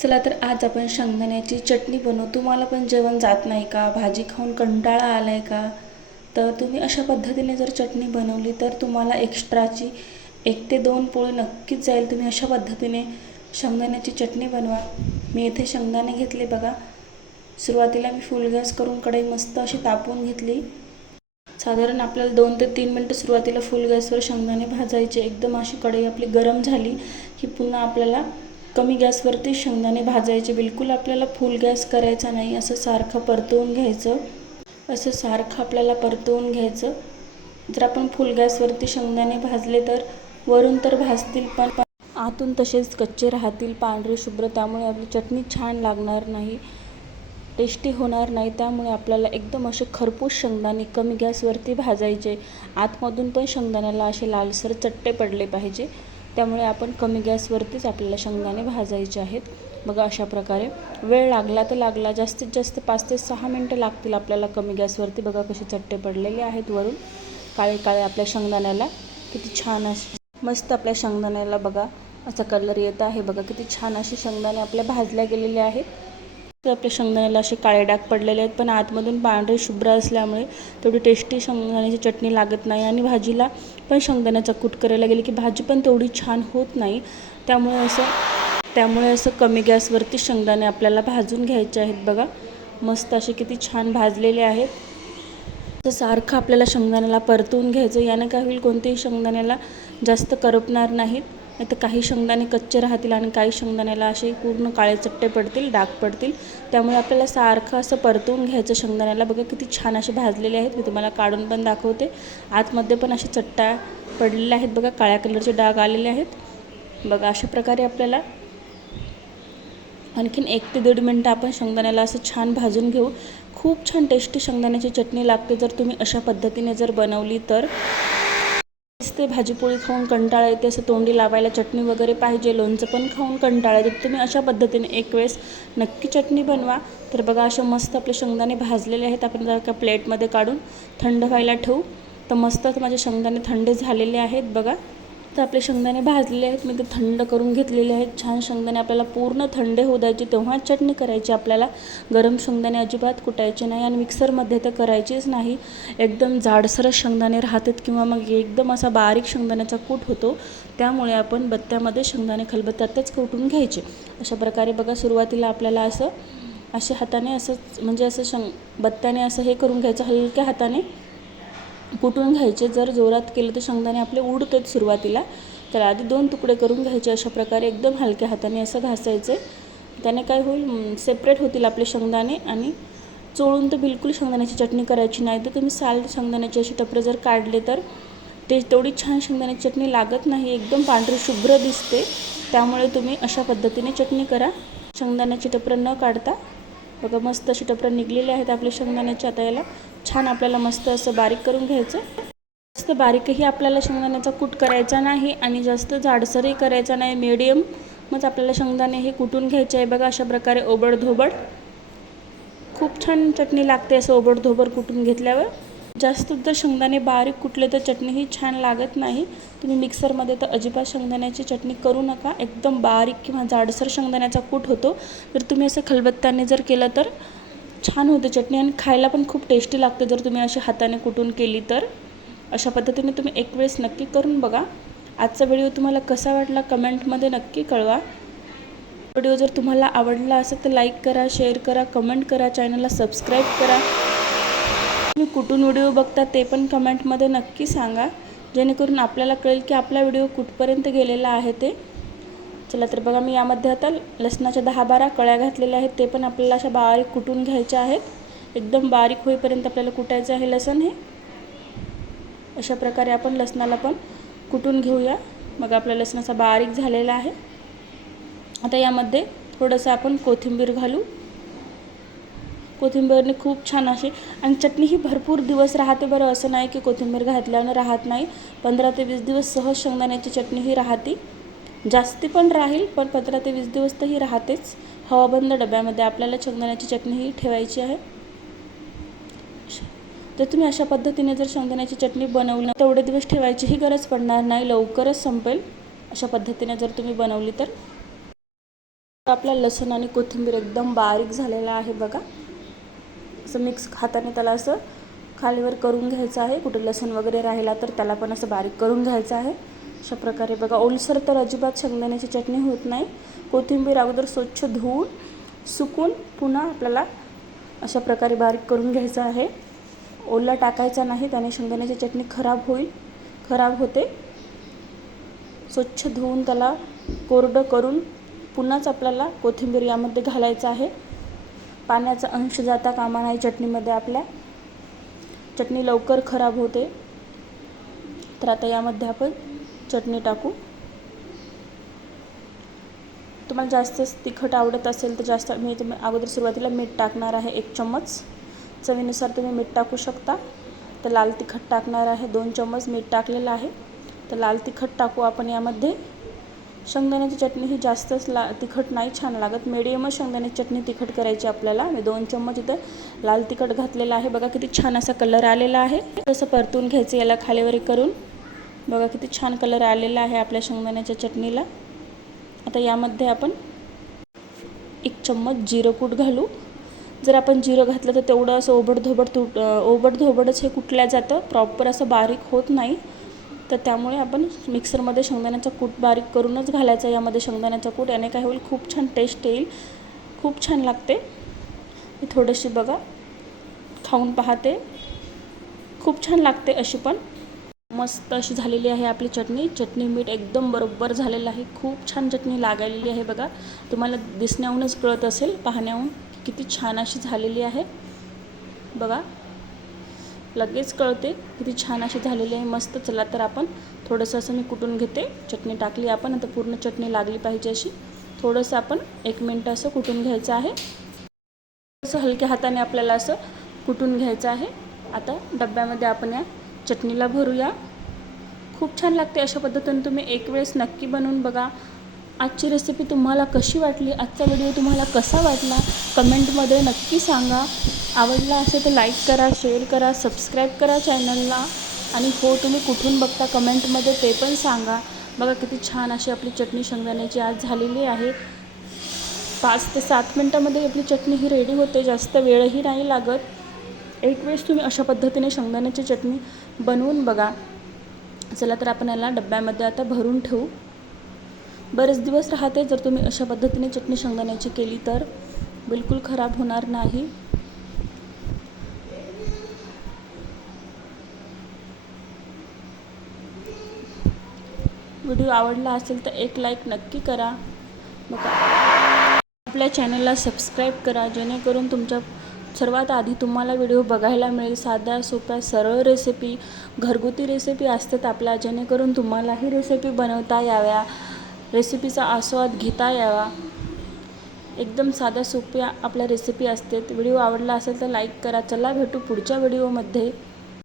चला तर आज आपण शेंगदाण्याची चटणी बनवू। तुम्हाला पण जेवण जात नाही का, भाजी खाऊन कंटाळा आलाय का, तर तुम्ही अशा पद्धतीने जर चटणी बनवली तर तुम्हाला एक्स्ट्राची 1 ते 2 पोळी नक्कीच जाईल। तुम्ही अशा पद्धतीने शेंगदाण्याची चटणी बनवा। मी इथे शेंगदाणे घेतले बघा। सुरुवातीला मी फुल गॅस करून कढई मस्त अशी तापवून घेतली। साधारण आपल्याला 2 ते 3 मिनिटं सुरुवातीला फुल गॅसवर शेंगदाणे भाजायचे। एकदम अशी कढई आपली गरम झाली की पुन्हा आपल्याला कमी गॅसवरती शेंगदाणे भाजायचे। बिलकुल आपल्याला फुल गॅस करायचा नाही, असं सारखं परतवून घ्यायचं। असं सारखं आपल्याला परतवून घ्यायचं। जर आपण फुल गॅसवरती शेंगदाणे भाजले तर वरून तर भाजतील पण आतून तसेच कच्चे राहतील, पांढरे शुभ्र। त्यामुळे आपली चटणी छान लागणार नाही, टेस्टी होणार नाही। त्यामुळे आपल्याला एकदम असे खरपूस शेंगदाणे कमी गॅसवरती भाजायचे। आतमधून पण शेंगदाण्याला असे लालसर चट्टे पडले पाहिजे। त्यामुळे आपण कमी गॅसवरतीच आपल्याला शेंगदाणे भाजायचे आहेत। बघा अशा प्रकारे वेळ लागला तर लागला, जास्तीत जास्त 5 ते 6 मिनिटं लागतील आपल्याला कमी गॅसवरती। बघा कसे चट्टे पडलेले आहेत वरून, काळे काळे आपल्या शेंगदाण्याला। किती छान असे मस्त आपल्या शेंगदाण्याला बघा असा कलर येत आहे। बघा किती छान असे शेंगदाणे आपल्या भाजल्या गेलेले आहेत। तर आपल्या शेंगदाण्याला असे काळे डाग पडलेले आहेत, पण आतमधून पांढरे शुभ्र असल्यामुळे तेवढी टेस्टी शेंगदाण्याची चटणी लागत नाही। आणि भाजीला पण शेंगदाण्याचा कूट करायला गेली की भाजी पण तेवढी छान होत नाही। त्यामुळे असं कमी गॅसवरती शेंगदाणे आपल्याला भाजून घ्यायचे आहेत। बघा मस्त असे किती छान भाजलेले आहेत। तर सारखं आपल्याला शेंगदाण्याला परतवून घ्यायचं। यानं काय होईल, कोणतेही शेंगदाण्याला जास्त करपणार नाहीत, नाही तर काही शेंगदाणे कच्चे राहतील आणि काही शेंगदाण्याला असे पूर्ण काळे चट्टे पडतील, डाग पडतील। त्यामुळे आपल्याला सारखं असं परतवून घ्यायचं शेंगदाण्याला। बघा किती छान असे भाजलेले आहेत। मी तुम्हाला काढून पण दाखवते। आतमध्ये पण असे चट्टा पडलेले आहेत बघा, काळ्या कलरचे डाग आलेले आहेत। बघा अशा प्रकारे आपल्याला आणखीन 1 ते 1.5 मिनटं आपण शेंगदाण्याला असं छान भाजून घेऊ। खूप छान टेस्टी शेंगदाण्याची चटणी लागते जर तुम्ही अशा पद्धतीने जर बनवली तर। ते भाजीपोळी खाऊन कंटाळा येते, असं तोंडी लावायला चटणी वगैरे पाहिजे, लोणचं पण खाऊन कंटाळा येते। तुम्ही अशा पद्धतीने एक वेळेस नक्की चटणी बनवा। तर बघा असे मस्त आपले शेंगदाणे भाजलेले आहेत। आपण जर का प्लेटमध्ये काढून थंड व्हायला ठेवू तर मस्त माझे शेंगदाणे थंड झालेले आहेत। बघा तर आपले शेंगदाणे भाजलेले आहेत, मी ते थंड करून घेतलेले आहेत। छान शेंगदाणे आपल्याला पूर्ण थंड होऊ द्यायचे, तेव्हाच चटणी करायची आपल्याला। गरम शेंगदाणे अजिबात कुटायचे नाही आणि मिक्सरमध्ये तर करायचेच नाही। एकदम जाडसर शेंगदाणे राहतात किंवा मग एकदम असा बारीक शेंगदाण्याचा कूट होतो। त्यामुळे आपण बत्त्यामध्ये शेंगदाणे खलबत्त्यातच कुटून घ्यायचे। अशा प्रकारे बघा सुरुवातीला आपल्याला असे हाताने म्हणजे बत्त्याने असं हे करून घ्यायचं, हलक्या हाताने कुटून घ्यायचे। जर जोरात केलं तर शेंगदाणे आपले उडतात सुरुवातीला, तर आधी 2 तुकडे करून घ्यायचे। अशा प्रकारे एकदम हलक्या हाताने असं घासायचे। त्याने काय होईल, सेपरेट होतील आपले शेंगदाणे। आणि चोळून तर बिलकुल शेंगदाण्याची चटणी करायची नाही। तर तुम्ही शेंगदाण्याचे असे टपरे जर काढले तर ते तेवढी छान शेंगदाण्याची चटणी लागत नाही, एकदम पांढरी शुभ्र दिसते। त्यामुळे तुम्ही अशा पद्धतीने चटणी करा, शेंगदाण्याची टपरं न काढता। बघा मस्त अशी टपरं निघलेली आहेत आपल्या शेंगदाण्याची। आता याला छान आपल्याला मस्त असं बारीक करून घ्यायचं। जास्त बारीकही आपल्याला शेंगदाण्याचा कूट करायचा नाही आणि जास्त जाडसरही करायचा नाही, मीडियम मग आपल्याला शेंगदाणे हे कुटून घ्यायचे आहे। बघा अशा प्रकारे ओबडधोबड खूप छान चटणी लागते असं ओबडधोबड कुटून घेतल्यावर। जास्त जर शेंगदाणे बारीक कुटले तर चटणीही छान लागत नाही। तुम्ही मिक्सरमध्ये तर अजिबात शेंगदाण्याची चटणी करू नका, एकदम बारीक किंवा जाडसर शेंगदाण्याचा कूट होतो। तर तुम्ही असं खलबत्त्याने जर केलं तर छान होते चटणी आणि खायला पण खूप टेस्टी लागते जर तुम्ही अशी हाताने कुटून केली तर। अशा पद्धतीने तुम्ही एक वेळेस नक्की करून बघा। आजचा व्हिडिओ तुम्हाला कसा वाटला कमेंटमध्ये नक्की कळवा। व्हिडिओ जर तुम्हाला आवडला असेल तर लाईक करा, शेअर करा, कमेंट करा, चॅनलला सबस्क्राईब करा। तुम्ही कुठून व्हिडिओ बघता ते पण कमेंटमध्ये नक्की सांगा, जेणेकरून आपल्याला कळेल की आपला व्हिडिओ कुठपर्यंत गेलेला आहे ते। चला तर बघा मी यामध्ये आता लसणाच्या 10-12 कळ्या घातलेल्या आहेत, ते पण आपल्याला अशा बारीक कुटून घ्यायच्या आहेत। एकदम बारीक होईपर्यंत आपल्याला कुटायचं आहे लसूण हे। अशा प्रकारे आपण लसणाला पण कुटून घेऊया। मग आपला लसूण असा बारीक झालेला आहे। आता यामध्ये थोडंसं आपण कोथिंबीर घालू। कोथिंबीरने खूप छान अशी आणि चटणी ही भरपूर दिवस राहते बरं, असं नाही की कोथिंबीर घातल्यानं राहत नाही। 15 ते 20 दिवस सहज शेंगदाण्याची चटणी ही राहते, जास्ती पण राहील पण 15 ते 20 दिवस तर ही राहतेच। हवाबंद डब्यामध्ये आपल्याला शेंगदाण्याची चटणी ही ठेवायची आहे। तर तुम्ही अशा पद्धतीने जर शेंगदाण्याची चटणी बनवली तेवढे दिवस ठेवायचीही गरज पडणार नाही, लवकरच संपेल अशा पद्धतीने जर तुम्ही बनवली तर। आपला लसूण आणि कोथिंबीर एकदम बारीक झालेला आहे बघा. असं मिक्स हाताने त्याला असं खालीवर करून घ्यायचं आहे. कुठे लसूण वगैरे राहिला तर त्याला पण असं बारीक करून घ्यायचं आहे. अशा प्रकारे बघा. ओलसर तर अजिबात शेंगदाण्याची चटणी होत नाही. कोथिंबीर अगोदर स्वच्छ धुवून सुकून पुन्हा आपल्याला अशा प्रकारे बारीक करून घ्यायचं आहे. ओला टाकायचा नाही, त्याने शेंगदाण्याची चटणी खराब होते. स्वच्छ धुवून त्याला कोरडं करून पुन्हाच आपल्याला कोथिंबीर यामध्ये घालायचं आहे. पाण्याचा अंश जाता कामा नाही चटणीमध्ये. आपल्या चटणी लवकर खराब होते. तर आता यामध्ये आपण चटणी टाकू. तुम्हाला जास्त तिखट आवडत असेल तर जास्त अगोदर सुरुवातीला मीठ टाकणार आहे 1 चम्मच. चवीनुसार तुम्ही मीठ टाकू शकता. तर लाल तिखट टाकणार आहे 2 चम्मच मीठ टाकलेलं आहे. तर लाल तिखट टाकू आपण यामध्ये. शेंगदाण्याची चटणी ही जास्तच तिखट नाही छान लागत. मिडियमच शेंगदाण्याची चटणी तिखट करायची आपल्याला. मी 2 चम्मच इथे लाल तिखट घातलेलं आहे. बघा किती छान असा कलर आलेला आहे. तसं परतून घ्यायचं याला खालीवर करून. बघा किती छान कलर आलेला आहे आपल्या शेंगदाण्याच्या चटणीला. आता यामध्ये आपण 1 चम्मच जिरं कूट घालू. जर आपण जिरं घातलं तर तेवढं असं ओबडधोबडच हे कुटल्या जातं, प्रॉपर असं बारीक होत नाही. तर त्यामुळे आपण मिक्सरमध्ये शेंगदाण्याचा कूट बारीक करूनच घालायचा यामध्ये शेंगदाण्याचा कूट. याने काय होईल, खूप छान टेस्ट येईल, खूप छान लागते. ही थोडीशी बघा खाऊन पाहते, खूप छान लागते अशी पण. मस्त अशी झालेली आहे आपली चटणी मीठ एकदम बरोबर झालेलं आहे. खूप छान चटणी लागायलेली आहे बघा. तुम्हाला दिसण्याहूनच कळत असेल, पाहण्याहून किती छान अशी झालेली आहे बघा. लगेच कळते किती छान अशी झालेली आहे. मस्त. चला तर आपण थोडंसं असं मी कुटून घेते. चटणी टाकली आपण, आता पूर्ण चटणी लागली पाहिजे अशी. थोडंसं आपण 1 मिनटं असं कुटून घ्यायचं आहे. असं हलक्या हाताने आपल्याला असं कुटून घ्यायचं आहे. आता डब्यामध्ये आपण या चटणीला भरूया. खूप छान लागते. अशा पद्धतीने तुम्ही एक वेळेस नक्की बनवून बघा. आजची रेसिपी तुम्हाला कशी वाटली, आजचा व्हिडिओ तुम्हाला कसा वाटला कमेंटमध्ये नक्की सांगा. आवडला असेल तर लाईक करा, शेअर करा, सबस्क्राईब करा चॅनलला. आणि हो, तुम्ही कुठून बघता कमेंटमध्ये ते पण सांगा. बघा किती छान अशी आपली चटणी शेंगदाण्याची आज झालेली आहे. 5 ते 7 मिनटामध्ये आपली चटणी ही रेडी होते. जास्त वेळही नाही लागत. एक वेळेस तुम्ही अशा पद्धतीने शेंगदाण्याची चटणी बनवून बघा. चला तर आपण याला डब्यामध्ये आता भरून ठेवू. बरेच दिवस राहते जर तुम्ही अशा पद्धतीने चटणी शेंगदाण्याची केली तर. बिलकुल खराब होणार नाही. व्हिडिओ आवडला असेल तर एक लाईक नक्की करा. बघा आपल्या चॅनलला सबस्क्राईब करा, जेणेकरून तुमच्या सर्वात आधी तुम्हाला व्हिडिओ बघायला मिळेल. साध्या सोप्या सरळ रेसिपी, घरगुती रेसिपी असतात आपल्या, जेणेकरून तुम्हालाही रेसिपी बनवता याव्या, रेसिपीचा आस्वाद घेता यावा. एकदम साध्या सोप्या आपल्या रेसिपी असतात. व्हिडिओ आवडला असेल तर लाईक करा. चला भेटू पुढच्या व्हिडिओमध्ये.